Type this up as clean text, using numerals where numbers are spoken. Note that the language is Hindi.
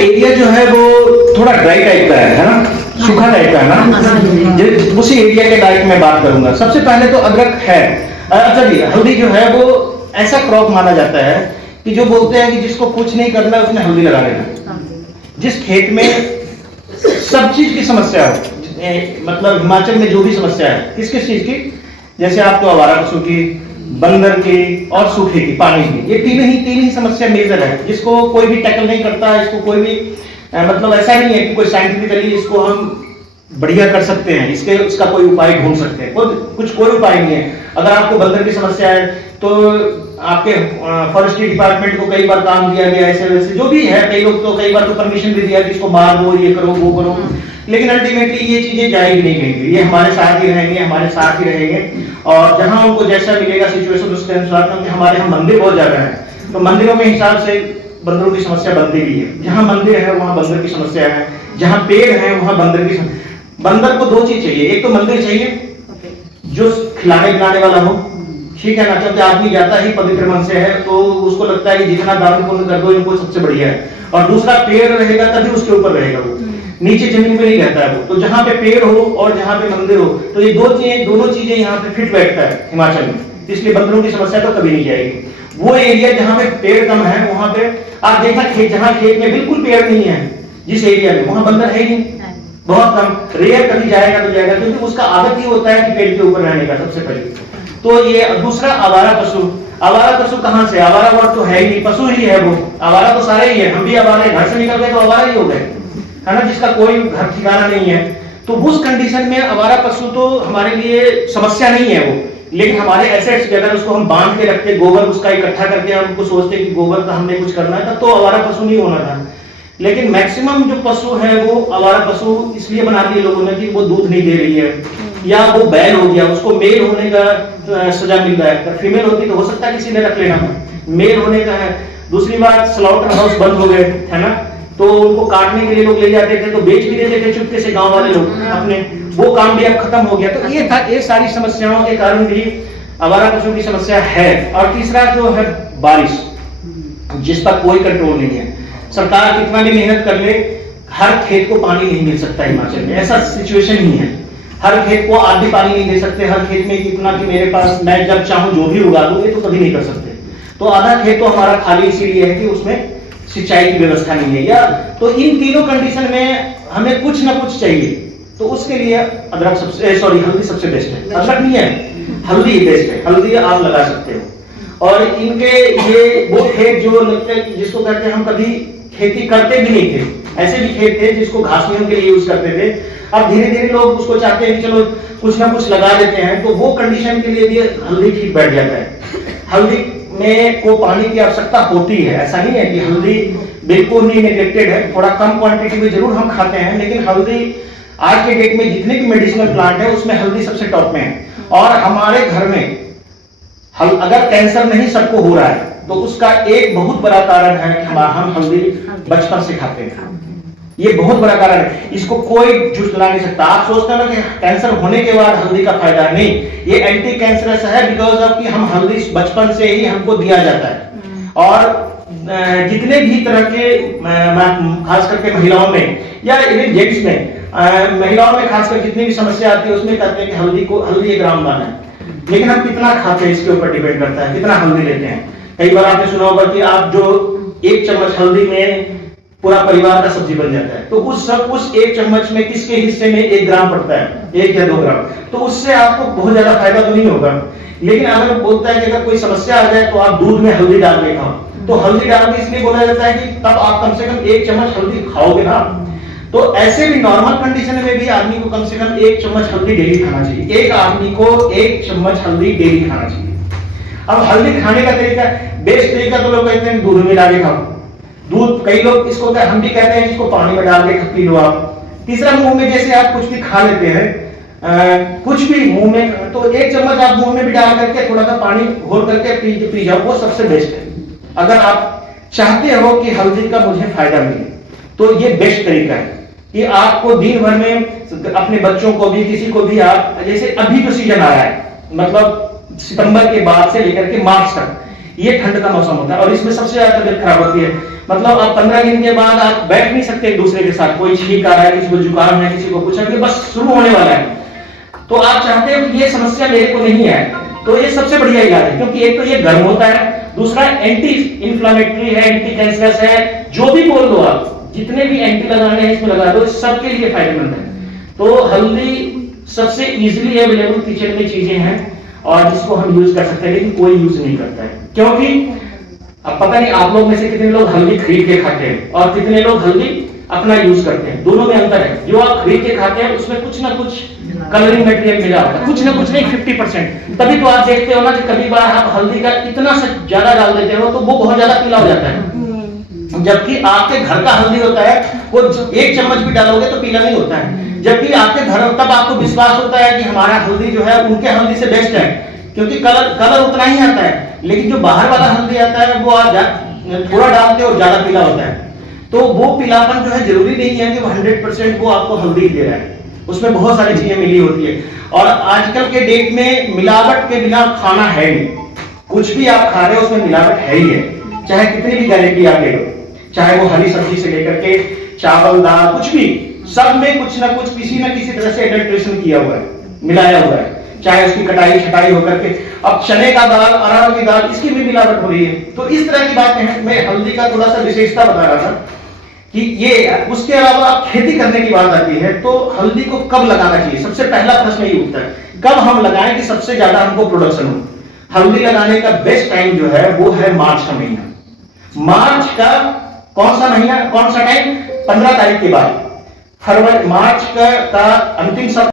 एरिया जो है वो थोड़ा ड्राई टाइप का है ना, सूखा टाइप का है ना, उसी एरिया के लायक मैं बात करूंगा। सबसे पहले तो अदरक है। अच्छा जी, हल्दी जो है वो ऐसा क्रॉप माना जाता है कि जो बोलते हैं कि जिसको कुछ नहीं करना उसने हल्दी लगा लेना। जिस खेत में सब चीज की समस्या हो, मतलब हिमाचल में जो भी समस्या है किस किस चीज की, जैसे आपको आवारा पशु की, बंदर की और सूखे की, पानी की, ये तीन ही समस्या मेजर है जिसको कोई भी टैकल नहीं करता। इसको कोई भी मतलब ऐसा नहीं है कि कोई साइंटिफिकली इसको हम बढ़िया कर सकते हैं, इसका कोई उपाय ढूंढ सकते हैं, कोई उपाय नहीं है। अगर आपको बंदर की समस्या है तो आपके फॉरेस्ट्री डिपार्टमेंट को कई बार काम दिया गया, ऐसे वैसे जो भी है, कई लोग तो कई बार तो परमिशन भी दिया कि इसको मार दो, ये करो वो करो, लेकिन अल्टीमेटली ये चीजें जाएगी नहीं कहीं, ये हमारे साथ ही रहेंगे, हमारे साथ ही रहेंगे। और जहां उनको जैसा मिलेगा सिचुएशन उसके अनुसार, क्योंकि हमारे यहाँ मंदिर बहुत ज्यादा है तो मंदिरों के हिसाब से बंदरों की समस्या बनती भी है। जहां मंदिर है वहां बंदर की समस्या है, जहां पेड़ है वहां बंदर की बंदर को दो चीज चाहिए, एक तो मंदिर चाहिए जो खिलाने पिलाने वाला हो, ठीक है ना, क्योंकि आदमी जाता ही पवित्र मन से है तो उसको लगता है कि जितना दान पुण्य कर दो इनको सबसे बढ़िया है। और दूसरा पेड़ रहेगा तभी उसके ऊपर रहेगा, वो नीचे जमीन पे नहीं रहता है वो। तो जहाँ पे पेड़ हो और जहाँ पे मंदिर हो तो ये दोनों चीजें यहाँ पे फिट बैठता है हिमाचल में, इसलिए बंदरों की समस्या तो कभी नहीं जाएगी। वो एरिया जहाँ पे पेड़ कम है वहां पे आप देखा जहाँ खेत में बिल्कुल पेड़ नहीं है, जिस एरिया में, वहां बंदर है ही नहीं, बहुत कम, रेयर कभी जाएगा तो जाएगा, क्योंकि उसका आदत ही होता है कि पेड़ के ऊपर रहने का सबसे पहले। तो ये दूसरा आवारा पशु कहां से, आवारा वर्ड तो है ही नहीं, पशु ही है वो, आवारा तो सारे ही है, हम भी आवारा, घर से निकल गए तो आवारा ही हो गए, है ना, जिसका कोई घर ठिकाना नहीं है। तो उस कंडीशन में आवारा पशु तो हमारे लिए समस्या नहीं है वो, लेकिन हमारे एसेट्स के अगर उसको हम बांध के रखते, गोबर उसका इकट्ठा करके हमको सोचते कि गोबर का हमने कुछ करना है, तब तो आवारा पशु नहीं होना था। लेकिन मैक्सिमम जो पशु है वो आवारा पशु इसलिए बना दिए लोगों ने कि वो दूध नहीं दे रही है, या वो बैल हो गया, उसको मेल होने का सजा मिल रहा है, फीमेल होती तो हो सकता है किसी ने रख लेना, मेल होने का है। दूसरी बात, स्लॉटर हाउस बंद हो गए, है ना, तो उनको काटने के लिए लोग ले जाते थे तो बेच भी देते थे चुपके से गांव वाले लोग अपने, वो काम भी अब खत्म हो गया। तो ये था, ये सारी समस्याओं के कारण भी आवारा पशुओं की समस्या है। और तीसरा जो है बारिश, जिस पर कोई कंट्रोल नहीं है, सरकार कितना भी मेहनत कर ले हर खेत को पानी नहीं मिल सकता हिमाचल में, ऐसा सिचुएशन ही है। हर खेत को आप भी पानी नहीं दे सकते, हर खेत में इतना कि मेरे पास मैं जब चाहूं जो भी उगा दूं, ये तो कभी नहीं कर सकते। तो आधा खेत तो हमारा खाली इसीलिए है कि उसमें सिंचाई की व्यवस्था नहीं है, या तो इन तीनों कंडीशन में हमें कुछ ना कुछ चाहिए, तो उसके लिए अदरक हल्दी सबसे बेस्ट है। अदरक नहीं है, हल्दी बेस्ट है, हल्दी आप लगा सकते हो। और इनके ये वो खेत जो लगते हैं जिसको कहते हैं हम कभी खेती करते भी नहीं थे, ऐसे भी खेत थे जिसको घासनियों के लिए यूज करते थे, अब धीरे धीरे लोग उसको चाहते हैं कि चलो कुछ ना कुछ लगा देते हैं, तो वो कंडीशन के लिए भी हल्दी ठीक बैठ जाता है। हल्दी में को पानी की आवश्यकता होती है, ऐसा नहीं है कि हल्दी बिल्कुल ही नेग्लेक्टेड है, थोड़ा कम क्वांटिटी में जरूर हम खाते हैं, लेकिन हल्दी आज के डेट में जितने भी मेडिसिनल प्लांट है उसमें हल्दी सबसे टॉप में है। और हमारे घर में अगर कैंसर नहीं सबको हो रहा है तो उसका एक बहुत बड़ा कारण है कि हम हल्दी बचपन से खाते हैं, ये बहुत बड़ा कारण है, इसको कोई झुठला नहीं सकता। आप सोचते हैं ना कि कैंसर होने के बाद हल्दी का फायदा नहीं, ये एंटी कैंसरस है बिकॉज ऑफ कि हम हल्दी बचपन से ही हमको दिया जाता है। और जितने भी तरह के खास करके महिलाओं में या इवन जेंट्स में, महिलाओं में खासकर जितनी भी समस्या आती है उसमें कहते हैं कि हल्दी एक रामबाण है, लेकिन हम कितना खाते हैं इसके ऊपर डिपेंड करता है, कितना हल्दी लेते हैं। कई बार आपने सुना होगा कि आप जो 1 चम्मच हल्दी में पूरा परिवार का सब्जी बन जाता है, तो उस 1 चम्मच में किसके हिस्से में 1 ग्राम पड़ता है, 1 या 2 ग्राम, तो उससे आपको बहुत ज्यादा फायदा तो नहीं होगा। लेकिन अगर बोलता है कि अगर कोई समस्या आ जाए तो आप दूध में हल्दी डाल के खाओ, तो हल्दी डाल के इसलिए बोला जाता है कि तब आप कम से कम 1 चम्मच हल्दी खाओगे ना। तो ऐसे भी नॉर्मल कंडीशन में भी आदमी को कम से कम 1 चम्मच हल्दी डेली खाना चाहिए, एक आदमी को 1 चम्मच हल्दी डेली खाना चाहिए। अब हल्दी खाने का तरीका, बेस्ट तरीका तो लोग कहते हैं दूध में डाल के खाओ, दूध, कई लोग इसको हम भी कहते हैं जिसको पानी में डाल के पी लो आप। तीसरा, मुंह में जैसे आप कुछ भी खा लेते हैं, कुछ भी मुंह में, तो 1 चम्मच आप मुंह में भी डाल करके थोड़ा सा पानी घोल करके पी जाओ, वो सबसे बेस्ट है। अगर आप चाहते हो कि हल्दी का मुझे फायदा मिले तो ये बेस्ट तरीका है कि आपको दिन भर में अपने बच्चों को भी, किसी को भी आप, जैसे अभी तो सीजन आ रहा है, मतलब सितंबर के बाद से लेकर के मार्च तक ये ठंड का मौसम होता है और इसमें सबसे ज्यादा तबीयत खराब होती है। मतलब अब 15 दिन के बाद आप बैठ नहीं सकते एक दूसरे के साथ, कोई छींक आ रहा है, किसी को जुकाम है, किसी को कुछ है, बस शुरू होने वाला है, तो आप चाहते हो कि ये समस्या मेरे को नहीं है, तो ये सबसे बढ़िया इलाज है, क्योंकि एक तो ये गर्म होता है, दूसरा एंटी इंफ्लेमेटरी है, एंटी कैंसरस है, जो भी बोल दो आप, जितने भी एंटी लगाने हैं इसमें लगा दो, सबके लिए फायदेमंद है। तो हल्दी सबसे इजीली अवेलेबल किचन में चीजें हैं और जिसको हम यूज कर सकते हैं, लेकिन कोई यूज नहीं करता है, क्योंकि अब पता नहीं आप लोग में से कितने लोग हल्दी खरीद के खाते हैं और कितने लोग हल्दी अपना यूज करते हैं, दोनों में अंतर है। जो आप खरीद के खाते हैं उसमें कुछ ना कुछ कलरिंग मटेरियल मिला होता है, कुछ ना कुछ नहीं, 50%। तभी तो आप देखते हो ना कि कभी बार आप हल्दी का इतना से ज्यादा डाल देते हो तो वो बहुत ज्यादा पीला हो जाता है, जबकि आपके घर का हल्दी होता है वो 1 चम्मच भी डालोगे तो पीला नहीं होता है, जबकि आपके घर, तब आपको विश्वास होता है कि हमारा हल्दी जो है उनके हल्दी से बेस्ट है, क्योंकि कलर उतना ही आता है। लेकिन जो बाहर वाला हल्दी आता है वो आप थोड़ा डालते हो ज्यादा पीला होता है, तो वो पीलापन जो है जरूरी नहीं है कि वो 100% वो आपको हल्दी दे रहा है, उसमें बहुत सारी चीजें मिली होती है। और आजकल के डेट में मिलावट के बिना खाना है नहीं, कुछ भी आप खा रहे हो उसमें मिलावट है ही है, चाहे कितनी भी गारंटी आप ले लो, चाहे वो हरी सब्जी से लेकर के चावल दाल कुछ भी, सब में कुछ ना कुछ किसी ना किसी तरह से एडल्ट्रेशन किया हुआ है, मिलाया हुआ है, चाहे उसकी कटाई छटाई होकर के, अब चने का दाल, अरहर की दाल, इसकी भी मिलावट हो रही है। तो इस तरह की बातें हैं। मैं हल्दी का थोड़ा सा विशेषता बता रहा था कि ये, उसके अलावा आप खेती करने की बात आती है तो हल्दी को कब लगाना चाहिए, सबसे पहला प्रश्न ये उठता है, कब हम लगाएं कि सबसे ज्यादा हमको प्रोडक्शन हो। हल्दी लगाने का बेस्ट टाइम जो है वो है मार्च का महीना। मार्च का कौन सा महीना, कौन सा टाइम, 15 तारीख के बाद, फरवरी, मार्च का अंतिम सप्ताह